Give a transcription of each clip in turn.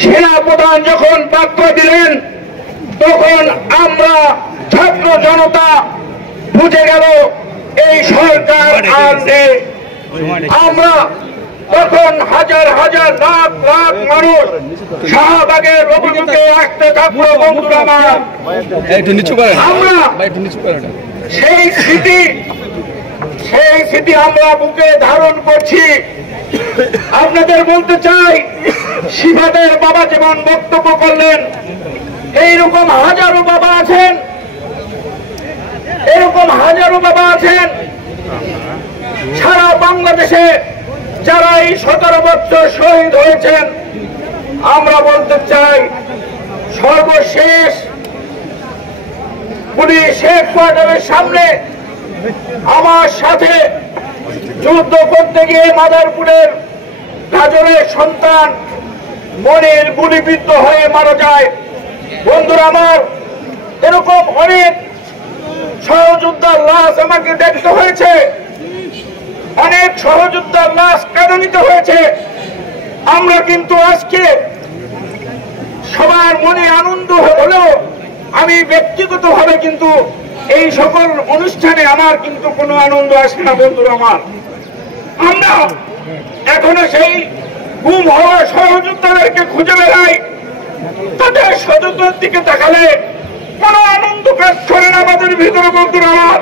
সেনাপ্রধান যখন বার্তা দিলেন তখন আমরা ছাত্র জনতা বুঝে গেল এই সরকার আর নেই। আমরা তখন হাজার হাজার লাখ লাখ মানুষ শাহবাগের অভিমুখে আসতে থাকবো। বন্ধুরা আমার, আমরা সেই স্মৃতি আমরা বুকে ধারণ করছি। আপনাদের বলতে চাই, শিবাদের বাবা যেমন বক্তব্য করলেন, এইরকম হাজারো বাবা আছেন, সারা বাংলাদেশে যারা এই 17 বছর শহীদ হয়েছেন। আমরা বলতে চাই, সর্বশেষ পুলিশ হেডকোয়ার্টারের সামনে আমার সাথে যুদ্ধ করতে গিয়ে মাদারপুরের গাজরের সন্তান মনির গুলিবিদ্ধ হয়ে মারা যায়। বন্ধুরা আমার, এরকম অনেক সহযোদ্ধার লাশ আমাকে দেখতে হয়েছে, অনেক সহযোদ্ধার লাশ কেন নিতে হয়েছে। আমরা কিন্তু আজকে সবার মনে আনন্দ হলেও আমি ব্যক্তিগতভাবে কিন্তু এই সকল অনুষ্ঠানে আমার কিন্তু কোনো আনন্দ আসে না। বন্ধুরা আমার, আমরা এখনো সেই গুম হওয়া সহযোদ্ধাদেরকে খুঁজে বেড়াই, তাদের স্বজনদের দিকে তাকালে কোনো আনন্দ কাজ করে না আমাদের ভিতরে। বন্ধুরা আমার,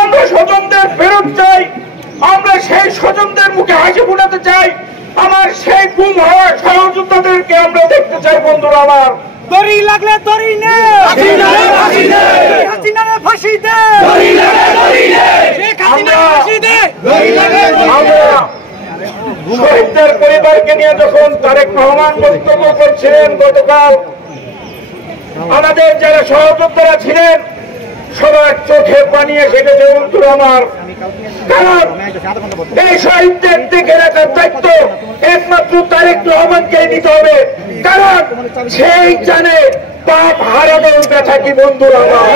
আমরা স্বজনদের ফেরত চাই, আমরা সেই স্বজনদের মুখে হাসি ফোটাতে চাই, আমার সেই গুম হওয়া সহযোদ্ধাদেরকে আমরা দেখতে চাই। বন্ধুরা আমার, দড়ি লাগলে দড়ি নে, হাসিনারে ফাঁসি দে, শহীদদের পরিবারকে নিয়ে যখন তারেক রহমান বক্তব্য করছিলেন গতকাল, আমাদের যারা সহযোদ্ধারা ছিলেন সবার চোখে পানি এসে গেছে। বন্ধুরা আমার, কারণ এই শহীদদের দেখে রাখার দায়িত্ব একমাত্র তারেক রহমানকে নিতে হবে, কারণ সেই জানে পাপ হারানোর ব্যথা কি। বন্ধুরা আমার,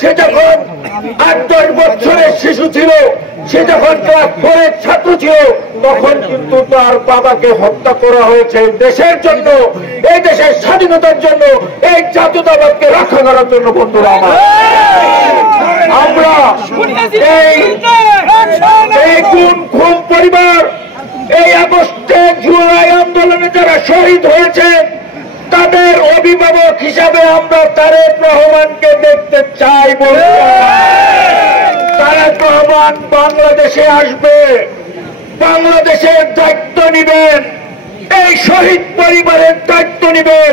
সে যখন 8-10 বছরের শিশু ছিল, সে যখন ক্লাস 4-এর ছাত্র ছিল, তখন কিন্তু তার বাবাকে হত্যা করা হয়েছে দেশের জন্য, এই দেশের স্বাধীনতার জন্য, এই জাতীয়তাবাদকে রক্ষা করার জন্য। বন্ধুরা আমার, আমরা এই খুন পরিবার, এই আগস্টে জুলাই আন্দোলনে যারা শহীদ হয়েছে, তাদের অভিভাবক হিসাবে আমরা তারেক রহমানকে দেখতে চাই। তারেক রহমান বাংলাদেশে আসবে, বাংলাদেশের দায়িত্ব নিবেন, এই শহীদ পরিবারের দায়িত্ব নিবেন,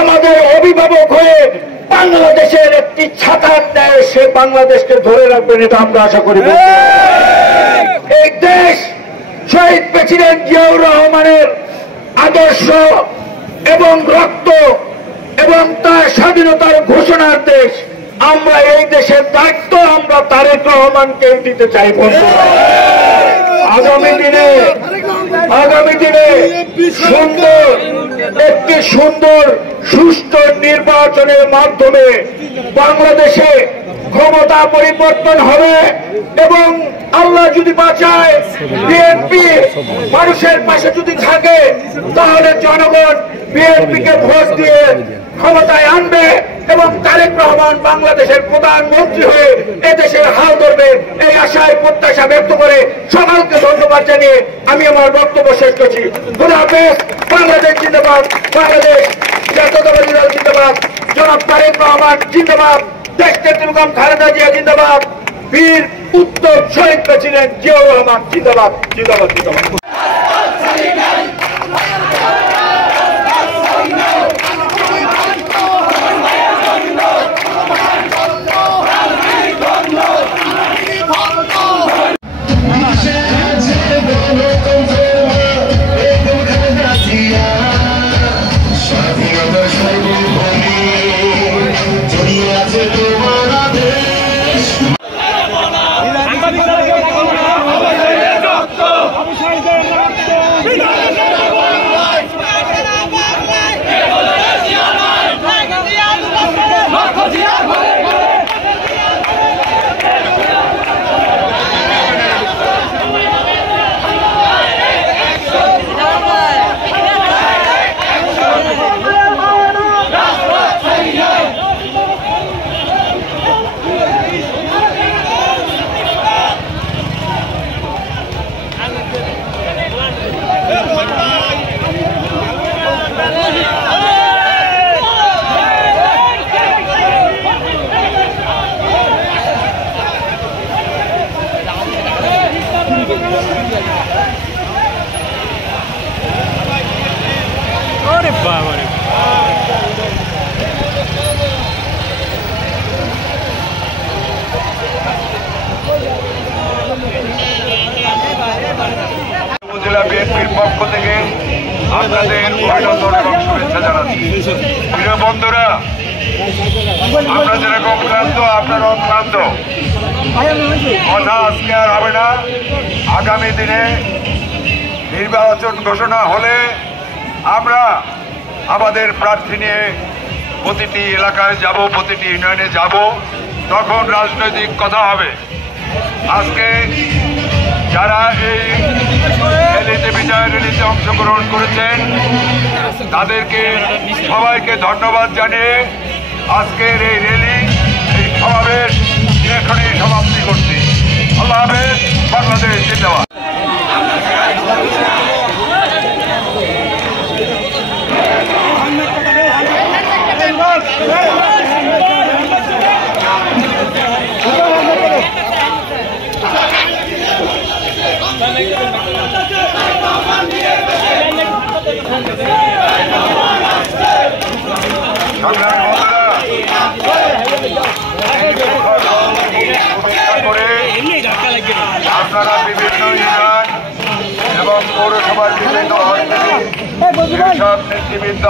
আমাদের অভিভাবক হয়ে বাংলাদেশের একটি ছাতার ন্যায় সে বাংলাদেশকে ধরে রাখবেন, এটা আমরা আশা করি। এই দেশ শহীদ প্রেসিডেন্ট জিয়াউর রহমানের আদর্শ এবং রক্ত এবং তার স্বাধীনতার ঘোষণার দেশ। আমরা এই দেশের দায়িত্ব আমরা তারেক রহমানকে দিতে চাই। আগামী দিনে সুন্দর সুষ্ঠু নির্বাচনের মাধ্যমে বাংলাদেশে ক্ষমতা পরিবর্তন হবে এবং আল্লাহ যদি বাঁচায়, বিএনপি মানুষের পাশে যদি থাকে, তাহলে জনগণ বিএনপিকে ভোট দিয়ে ক্ষমতায় আনবে এবং তারেক রহমান বাংলাদেশের প্রধানমন্ত্রী হয়ে এদেশের হাল ধরবে। এই আশায় প্রত্যাশা ব্যক্ত করে সকলকে ধন্যবাদ জানিয়ে আমি আমার বক্তব্য শেষ করছি। খোদা হাফেজ। বাংলাদেশ জিন্দাবাদ, বাংলাদেশ জাতীয়তাবাদী দল জিন্দাবাদ, জনাব তারেক রহমান জিন্দাবাদ, দেশ নেত্রী বেগম খালেদা জিয়া জিন্দাবাদ, বীর উত্তম শহীদ প্রেসিডেন্ট জিয়াউর রহমান জিন্দাবাদ, জিন্দাবাদ, জিন্দাবাদ। রক্ত উপজেলা বিএনপির পক্ষ থেকে আপনাদের অভিনন্দন এবং শুভেচ্ছা জানাচ্ছি। প্রিয় বন্ধুরা, আমরা যেরকম ক্লান্ত আপনারাও ক্লান্ত, কথা আজকে আর হবে না। আগামী দিনে নির্বাচন ঘোষণা হলে আমরা আমাদের প্রার্থী নিয়ে প্রতিটি এলাকায় যাব, প্রতিটি ইউনিয়নে যাব, তখন রাজনৈতিক কথা হবে। আজকে যারা এই র্যালিতে, বিজয় র্যালিতে অংশগ্রহণ করেছেন, তাদেরকে সবাইকে ধন্যবাদ জানিয়ে আজকের এই র্যালি, এই সমাবেশ এখানেই সমাপ্তি করছি। আল্লাহ হাফেজ। বাংলাদেশ জিন্দাবাদ। আপনারা বিভিন্ন ইউনিয়ন এবং পৌরসভার বিভিন্ন সব নেতৃবৃন্দ